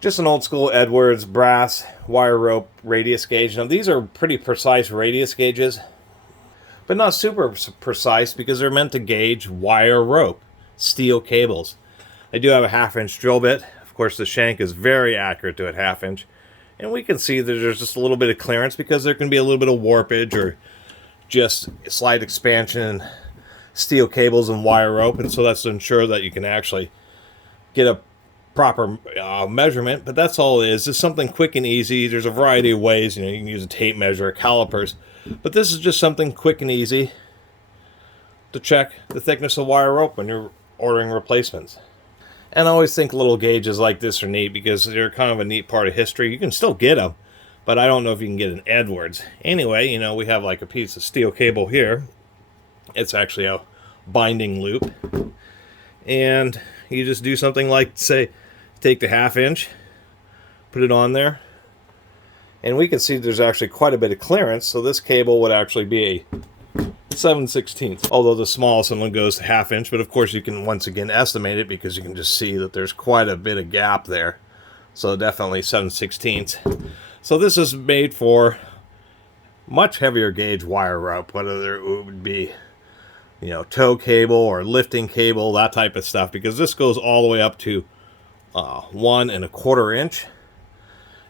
Just an old school Edwards brass wire rope radius gauge. Now these are pretty precise radius gauges, but not super precise because they're meant to gauge wire rope, steel cables. I do have a 1/2 inch drill bit. Of course, the shank is very accurate to a 1/2 inch. And we can see that there's just a little bit of clearance because there can be a little bit of warpage or just slight expansion in steel cables and wire rope. And so that's to ensure that you can actually get a proper measurement. But that's all it is. It's something quick and easy. There's a variety of ways. You can use a tape measure, calipers. But this is just something quick and easy to check the thickness of wire rope when you're ordering replacements. And I always think little gauges like this are neat because they're kind of a neat part of history. You can still get them, but I don't know if you can get an Edwards. Anyway, we have like a piece of steel cable here. It's actually a binding loop. And you just do something like, say, take the 1/2 inch, put it on there. And we can see there's actually quite a bit of clearance. So this cable would actually be a 7/16, although the smallest one goes to 1/2 inch, but of course you can once again estimate it because you can just see that there's quite a bit of gap there. So definitely 7/16. So this is made for much heavier gauge wire rope, whether it would be tow cable or lifting cable, that type of stuff, because this goes all the way up to 1 1/4 inch.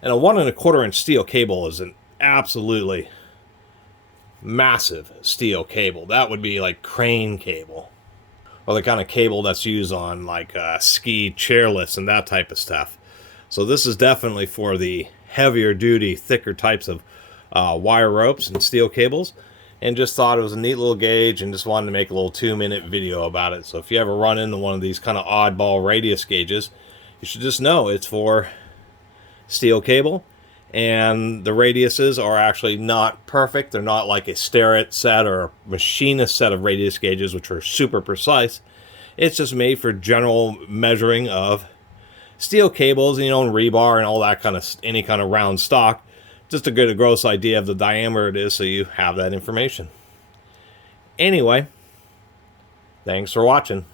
And a 1 1/4 inch steel cable is an absolutely massive steel cable. That would be like crane cable, or the kind of cable that's used on like ski chairlifts and that type of stuff. So this is definitely for the heavier duty, thicker types of wire ropes and steel cables. And just thought it was a neat little gauge and just wanted to make a little 2-minute video about it. So if you ever run into one of these kind of oddball radius gauges, you should just know it's for steel cable. And the radiuses are actually not perfect. They're not like a Starrett set or a machinist set of radius gauges, which are super precise. It's just made for general measuring of steel cables, and rebar and all that kind of, any kind of round stock, just to get a gross idea of the diameter it is so you have that information. Anyway, thanks for watching.